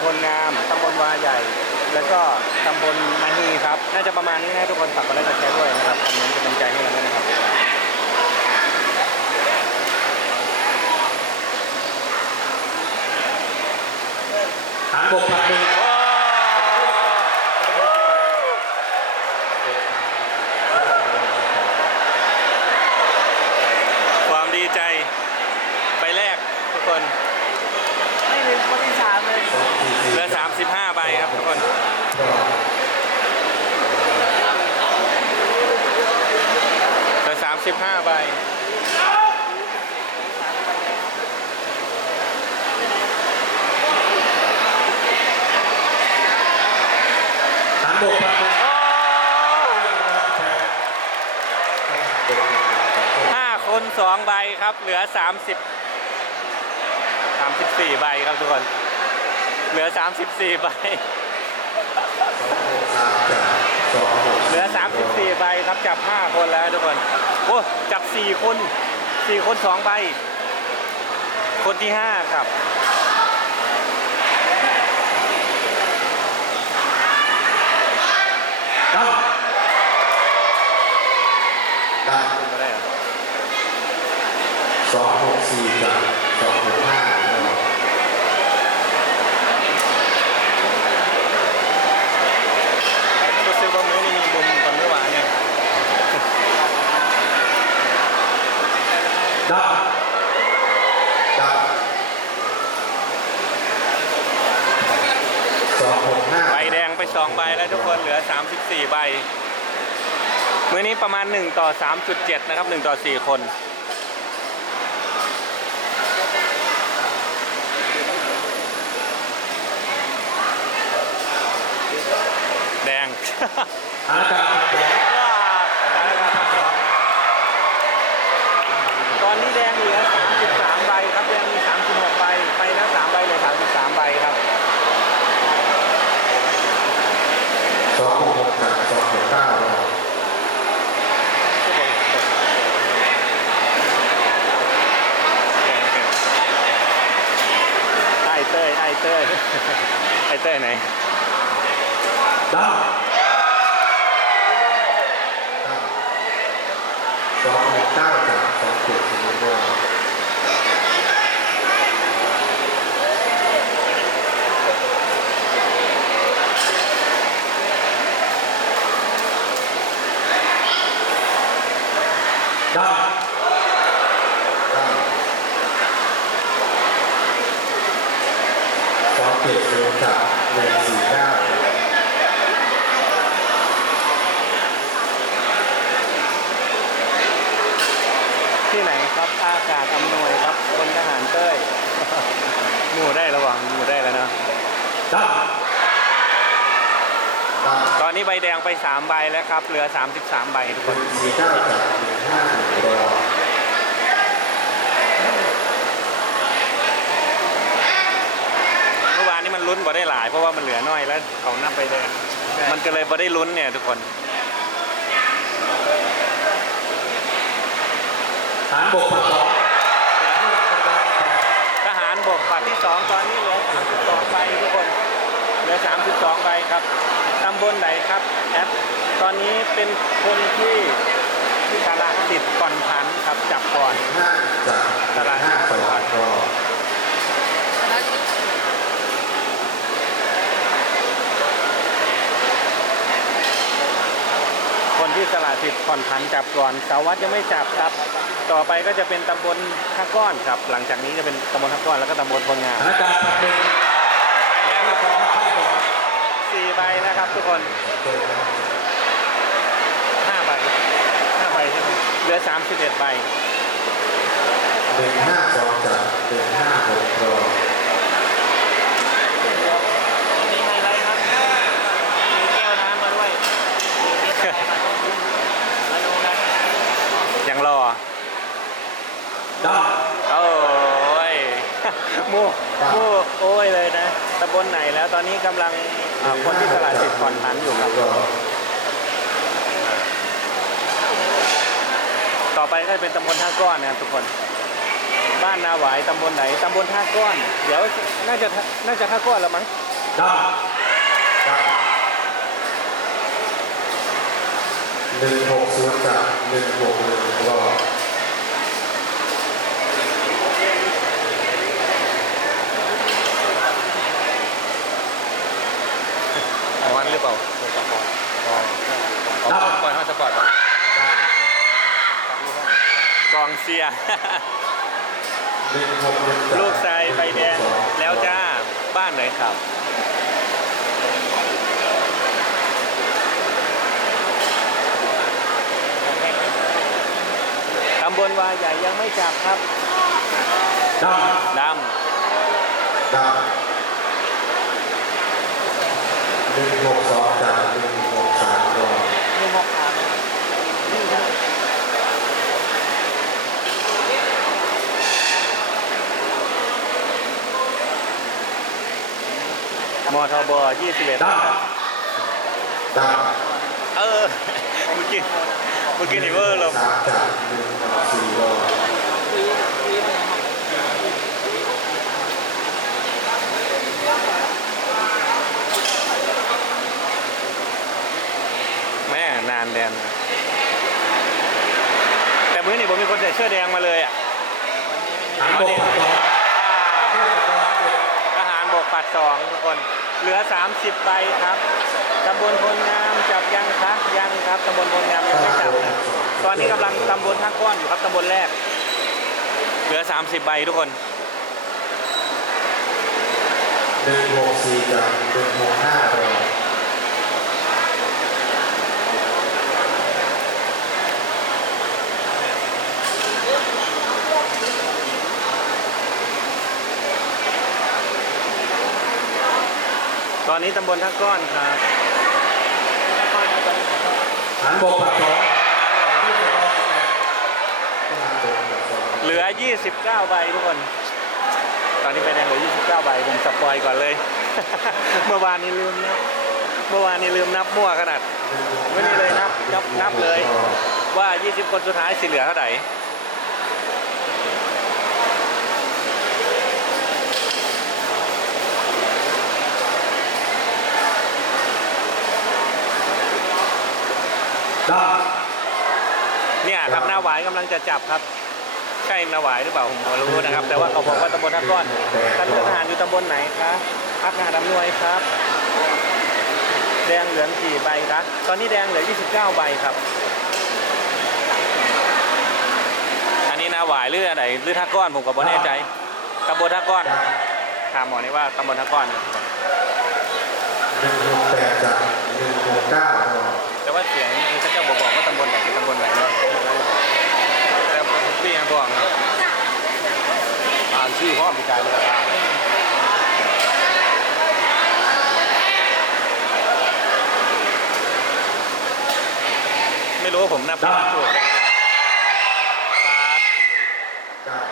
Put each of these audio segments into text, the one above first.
ำบลงามตำบลวาใหญ่ แล้วก็ตำบลมาฮีครับ น่าจะประมาณนี้นะทุกคนฝากกดไลค์กดแชร์ด้วยนะครับคอมเมนต์เป็นกำลังใจให้เราด้วยนะครับหางบกพันหนึ่งความดีใจใบแรกทุกคน ไม่มีคนที่สามเลย สองสี่สี่ เหลือ 35 ใก่อนแต่สามสิบห้าใบสามบวกครับห้าคนสองใบครับ เหลือสามสิบสามสิบสี่ใบครับทุกคน เหลือสามสิบสี่ใบ เหลือ 34 ใบครับจับ 5 คนแล้วทุกคน โอ้ จับ 4 คน 4 คน 2 ใบ คนที่ 5 ครับดับดับขึ้นมาได้เหรอสองหกสี่กับสองหกห้า รู้สึกว่ามื้อนี้มีบุญตอนเมื่อวานเนี่ย ดับดับสองหกห้าใบแดงไป2ใบแล้วทุกคนเหลือ 34 ใบ มื้อนี้ประมาณ 1 ต่อ 3.7 นะครับ 1 ต่อ 4 คนแดงหางกับแดง ตอนนี้แดงเหลือ 33 ใบครับ แดงมี 36 ใบ ไปแล้ว 3 ใบเหลือ 33 ใบครับ สองหกหกกับสองหกเก้า ไอเต้ยไอเต้ย ไอเต้ไหนดับสองหนึ่งเก้าสามสองเจ็ดศูนย์แดง ดับดับสองเจ็ดศูนย์กับหนึ่งสี่เก้า ที่ไหนครับอากาศอำนวยครับคนทหารเต้ยหมู่ได้ระหว่างหมู่ได้แล้วนะดับดับตอนนี้ใบแดงไป 3 ใบแล้วครับ เหลือ 33 ใบทุกคนสี่เก้ากับหนึ่งห้ารอเมื่อวานนี้มันลุ้นบ่ได้หลาย เพราะว่ามันเหลือน้อยแล้วเขานับใบแดง มันก็เลยบ่ได้ลุ้นเนี่ยทุกคน ฐาน บกพันสองทหารบกบัตรที่2ตอนนี้เหลือ32ใบทุกคน เหลือ 32ใบครับตำบลไหนครับแอปตอนนี้เป็นคนที่ที่ตลาดติดก่อนพันครับจับก่อน ห้าจากตลาดห้าก่สออนงพันรอ คน ที่สละสิทธิ์ผ่อนผันจับก่อนสาวัดยังไม่จับครับ ต่อไปก็จะเป็นตำบลท่าก้อนครับ หลังจากนี้จะเป็นตำบลท่าก้อนแล้วก็ตำบลพลงามสถานการณ์พันหนึ่งสี่ใบนะครับทุกคนห้าใบลือ31ใบหนึ่งห้าสองจับหนึ่งห้าหกรอมีไฮไลท์ครับ มีแก้วน้ำมาด้วยมีเบียร์อะไรมามาดูกัน ยังรอ ด โอ้ย มูมูโอ้ยเลยนะตำบลไหนแล้วตอนนี้กำลังำ อ่าคนที่ตลาดสิทธิ์ผ่อนผันอยู่ครับ รอ ต่อไป ก็จะเป็นตำบลท่าก้อนนะครับทุกคน บ้านนาหวายตำบลไหนตำบลท่าก้อน เดี๋ยวน่าจะน่าจะท่าก้อนแล้วมั้งดำจับหนึ่งหกศูนย์จับหนึ่งหกหนึ่งรอของมันหรือเปล่าสปอร์ตอ๋ออ๋อปล่อยห้าสปอร์ต ก่อนกองเสียหนึ่งหกหนึ่งจับลูกชายใบแดงแล้วจ้า บ้านไหนครับตำบลวาใหญ่ยังไม่จับครับดดำดำหนึ่งหกสองจับหนึ่งหกสามรอ มีหมกขามนี่ครับำม ทบ21ดำดำเออเมื่อกี้เมื่อกี้นี่เวอร์ลงสามจับหนึ่งหกสี่รอวีวีมันยังแม่นานแดน แต่มื้อนี้ผมมีคนใส่เสื้อแดงมาเลยอะหันบกสองทหารบก ปัดสองทุกคน เหลือ 30ใบครับตำบลพลงามจับยังคะยังครับตำบลพลงามยังไม่จับนะตอนนี้กำลังตำบลท่าก้อนอยู่ครับตำบลแรก เหลือ 30ใบทุกคน หนึ่งหกสี่จับหนึ่งหกห้ารอ ตอนนี้ตำบลท่าก้อนครับหันบกปัดสองเหลือ 29 ใบทุกคน ตอนนี้ใบแดงเหลือ 29 ใบ ผมสปอยก่อนเลย เมื่อวานนี้ลืมนับเมื่อวานนี้ลืมนับมั่วขนาด ไม่นี่เลยนับนับนับเลย ว่า 20 คนสุดท้ายสิเหลือเท่าไหร่ ดเนี่ยครับหน้าหวายกำลังจะจับครับ ใช่นาหวายหรือเปล่าผมไม่รู้นะครับ แต่ว่าเขาบอกว่าตำบลท่าก้อนท่านทหารอยู่ตำบลไหนคะพักงานอำนวยครับ แดงเหลืองกี่ใบครับตอนนี้แดงเหลือ 29 ใบครับ อันนี้นาหวายหรืออะไรหรือท่าก้อนผมก็ไม่แน่ใจตำบลท่าก้อนถามหมอนี่ว่าตำบลท่าก้อนำหนึ่งหกแปดจับหนึ่งหกเก้ารอแต่ว่าเสียงเขาจะบอกบอกว่าตำบลไหนเป็นตำบลไหนเนาะแต่พี่ยังบอกนะ อ่านชื่อพ่อมีกายมาอ่านไม่รู้ว่าผมนับผิดถูกครับจับ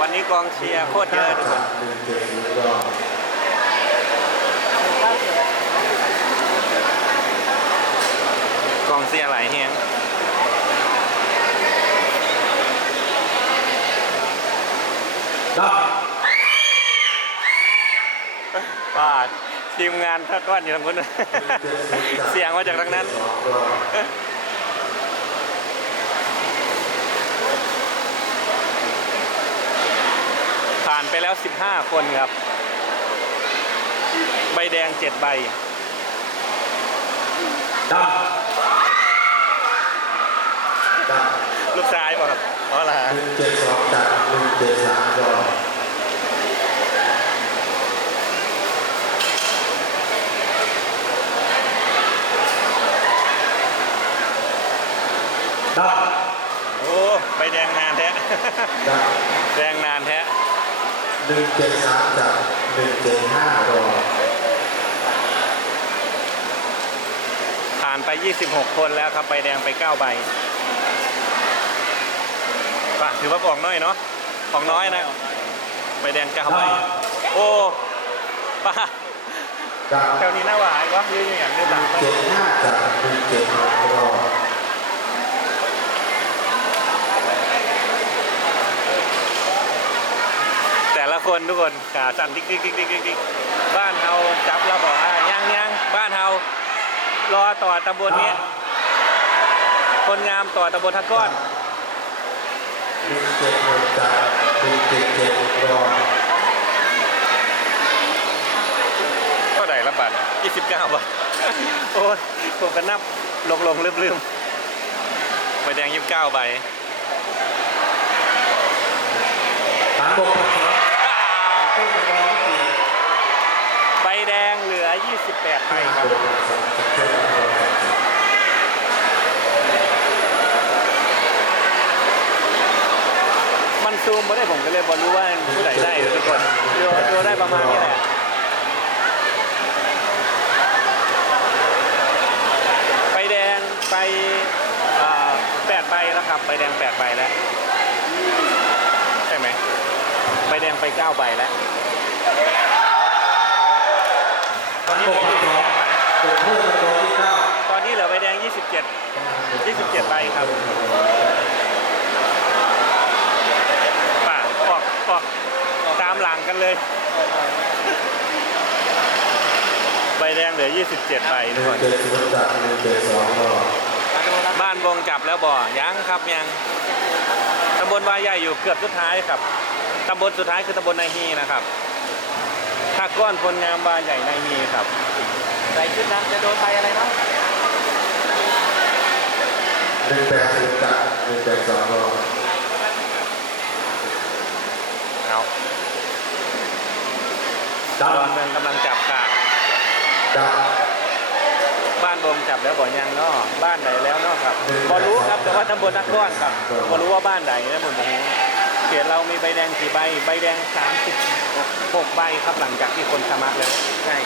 วันนี้กองเชียร์โคตรเยอะทุกคจันบหนึ่งเจ็ดศูนย์รอกองเชียร์หลายเฮียง ดบาดทีมงานทักก้อนอยู่ทางนู้นำเสียงมาจากทางนั้นสองรอผ่านไปแล้ว 15 คนครับ ใบแดง 7 ใบดำดำ ลูกซ้ายป่ะครับอ๋อเหรอฮะหนึ่งเจ็ดสองจับหนึ่งเจ็ดสามรอดับโอ้ใบแดงนานแท้ดับแดงนานแท้หนึ่งเจ็ดสามจากหนึ่งเจ็ดห้ารอผ่านไป 26 คนแล้วครับใบแดงไป 9 ใบะถือว่าของน้อยเนาะของน้อยนะใบแดง9ใบโอ้ป้าดับแถวนี้น่าหวายวะยืนอย่างเดียวหต่านึ่งงเจ็ดห้าจากหนึ่งเจ็ดหกรอแต่ละคนทุกคนขาสั่นดิ๊กดิ๊กดิ๊กดิ๊กดิ๊กดิ๊กบ้านเฮาจับแล้วบอกว่ายังยังบ้านเฮารอต่อตำบลนี้ คนงามต่อตำบลทักก้อน หนึ่งเจ็ดหกจากหนึ่งเจ็ดเจ็ดรอก็ได้ละบาท29บาทโอ้ยผมก็นับลงลงลืมลืมใบแดง29ใบฐานบกพันสองต้นรอสี่ใบแดงเหลือ 28ใบครับ บกพันสองจากเจ็ดรอ มัน ซูมไม่ได้ผมก็เลยบอรู้ว่าผู้ใดได้ทุกคนดูดูได้ประมาณนี้แหละใบแดงไปแปดใบแล้วครับใบแดงแปดใบแล้วใช่ไหมใบแดงไปเก้าใบแล้วตอนนี้เหลือพันสองตัวเพิ่มรอที่เก้าตอนนี้เหลือใบแดง 27 27ใบครับป่ะออกออก ตามหลังกันเลย ใบแดงเหลือ 27ใบนะคนเจ็ดศูนย์จากหนึ่งเจ็ดสองรอมาดูนะบ้านวงจับแล้วบ่ยังครับยังตำบลวายใหญ่อยู่เกือบสุดท้ายครับตำบลสุดท้ายคือตำบลนายฮีนะครับถ้าก้อนพลงามวาใหญ่นายฮีครับ ใส่ชุดนั้นจะโดนไปอะไรเนาะหนึ่งแปดศูนย์จากหนึ่งแปดสองรอ เอา ดัตบอนเมืองกำลังจับขาดดับบ้านวงจับแล้วบ่ยังเนาะบ้านไหนแล้วเนาะครับบ่รู้ครับแต่ว่าตำบลนักก้อนครับบ่รู้ว่าบ้านไหนนะผมบอกเขียนเรามีใบแดงกี่ใบใบแดง36ใบครับหลังจากที่คนสมัครแล้วใช่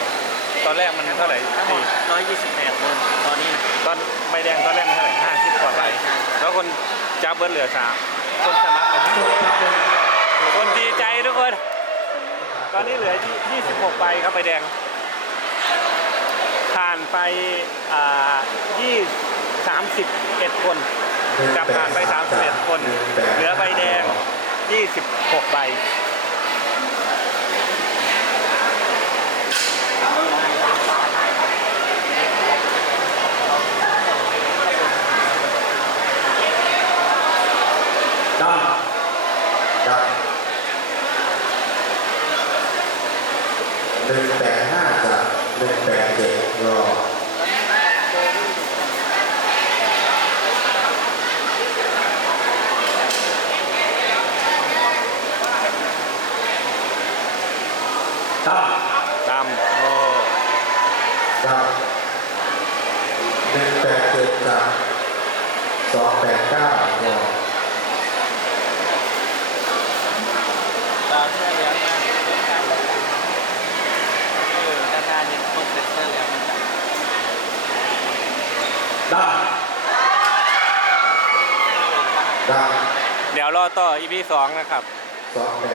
ตอนแรกมันเท่าไหร่ทั้งหมดสี่128คนตอนนี้นะตอนใบแดงตอนแรกมันเท่าไหร่ห้าสิบกว่าใบแล้วคนจับเบิร์เหลือสามคนสมัครเลยคนดีใจทุกคน ตอนนี้เหลือ 26 ใบครับใบแดง ผ่านไปอ่ายี่สามสิบเอ็ดคนจับผ่านไป 31 คน เหลือใบแดง 26 ใบ ดับดับหนึ่งแปดห้าจากหนึ่งแปดเจ็ดรอ ดับ ดำโอ้ ดับหนึ่งแปดเจ็ดจากสองแปดเก้ารอ ตอนเสื้อเหลืองนะเออด้านหน้านี่พวกเซ็น เซอร์เหลืองมันจะดับดับเดี๋ยวรอต่อ EP สองนะครับ สองแปด